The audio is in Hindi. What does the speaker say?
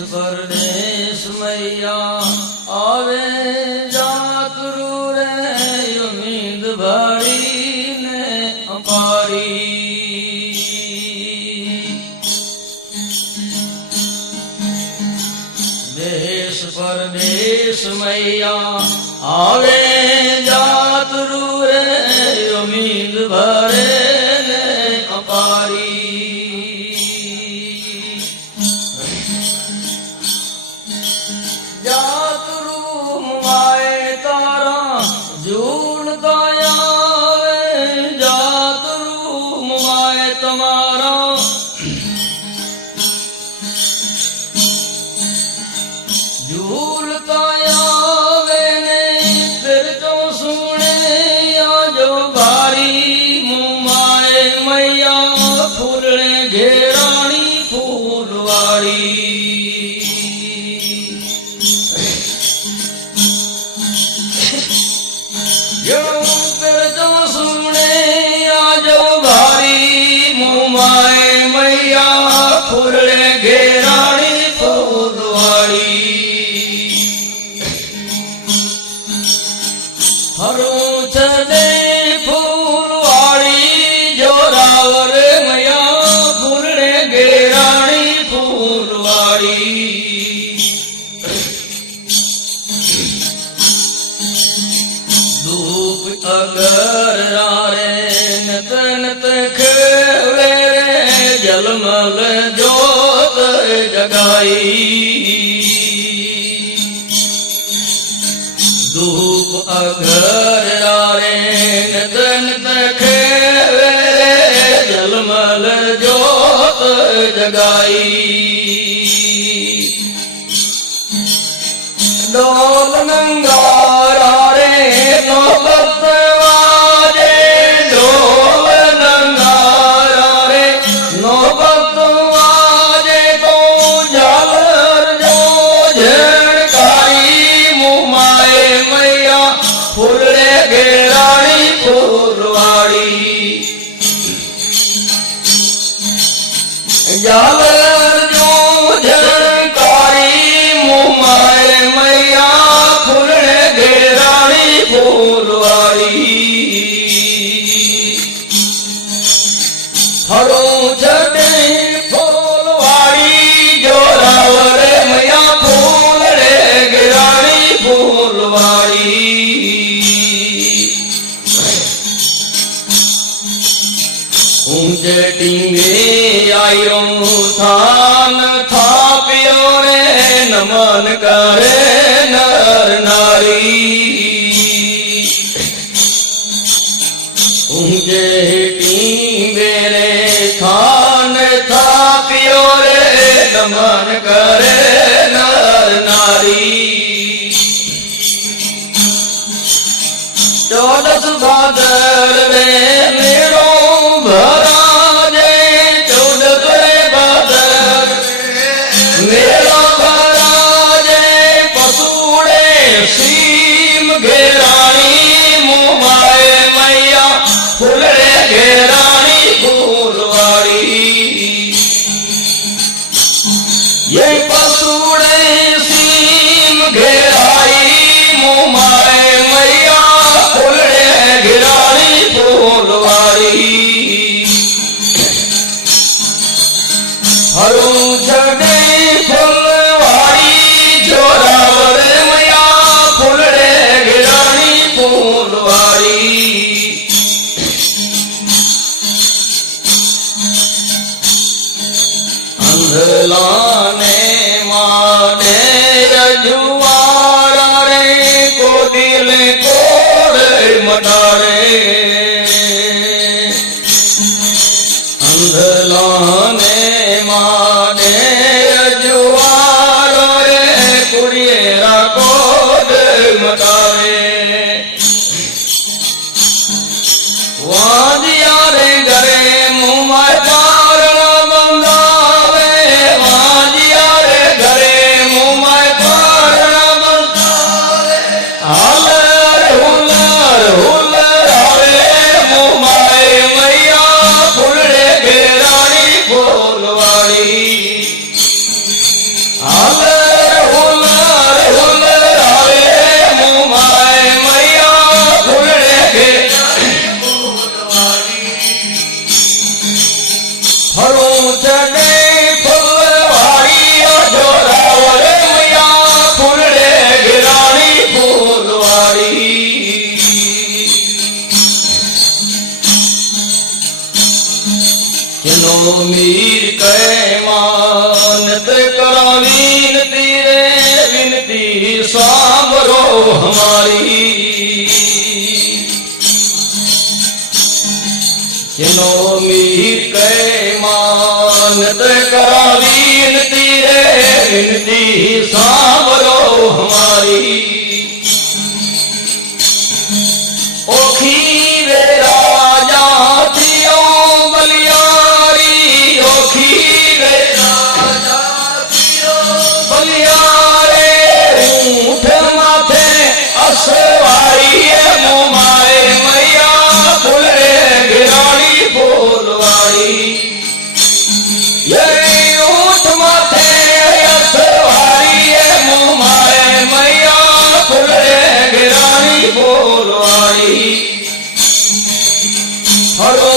परदेश मैया आवे जातरू रे उम्मीद भरी ने अपारी। देश परदेश मैया आवे जातरू रे उम्मीद भरे ने अपारी। अगर रारे नत नत खेवे जलमल जोत जगाई। धूप अगर रारे नत नत खेवे जलमल जोत जगाई। डोल नंगारा रे नौबत वाजे, डोल नंगारा रे नौबत वाजे तो झालर जो झड़काई। मुमाए मैया फुले घेरानी फुलवाड़ी। झालर जो झड़काई मुमाए मैया फुले घेरानी फुलवाड़ी। हरो छटे फुलवाड़ी जोरावर मैया फूल रे घेरानी फुलवाड़ी। ऊंचे टींगे आयो थान थापियो रे नमन करे नर नारी। ऊंचे टींगे रे थान थापियो रे नमन करे नर नारी। 14 भादर में मेरो भरा जे 14 भादर मेरो भरा जे पसूड़े सीम घेरानी। मुमाए मैया फुले घेरानी फुलवाड़ी। ये पसूड़े सीम घेराई मुमाए मैया फुले घेरानी फुलवाड़ी। हरो छड़े फुलवाड़ी जोरावर मैया फुले घेरानी फुलवाड़ी। अंधलाने माने रजुआरा रे को दिल कोड़े मटारे। अंधलाने माने रजुआरा रे कुड़िएरा कोड़े मटारे। वादिया रे गरे मुँह पार बंदावे। वादिया रे गरे मुँह पार बंदावे। हालर हुलर हुलर आवे मुमाए मैया फुले घेरानी फुलवाड़ी। हाल હરું ચડે ફુલવાડી જોરાવર મૈયા ફૂલડે ઘેરાણી ફૂલવાડી જેનો મીર કહે માનત કરા વિનતી રે વિનતી સાંભળો હમારી જેનો મીર કહે માનત કરા વિનતી રે વિનતી સાંભળો હમારી ઓખી રે રાજા થયો બલિયારી ઓખી રે રાજા થયો બલિયારે ઊંઠ માથે અસવારી મોમાએ મૈયા ફૂલે ઘેરાણી ફૂલવાડી ઊંઠ માથે અસવારી મોમાએ મૈયા ફૂલે ઘેરાણી ફૂલવાડી હરો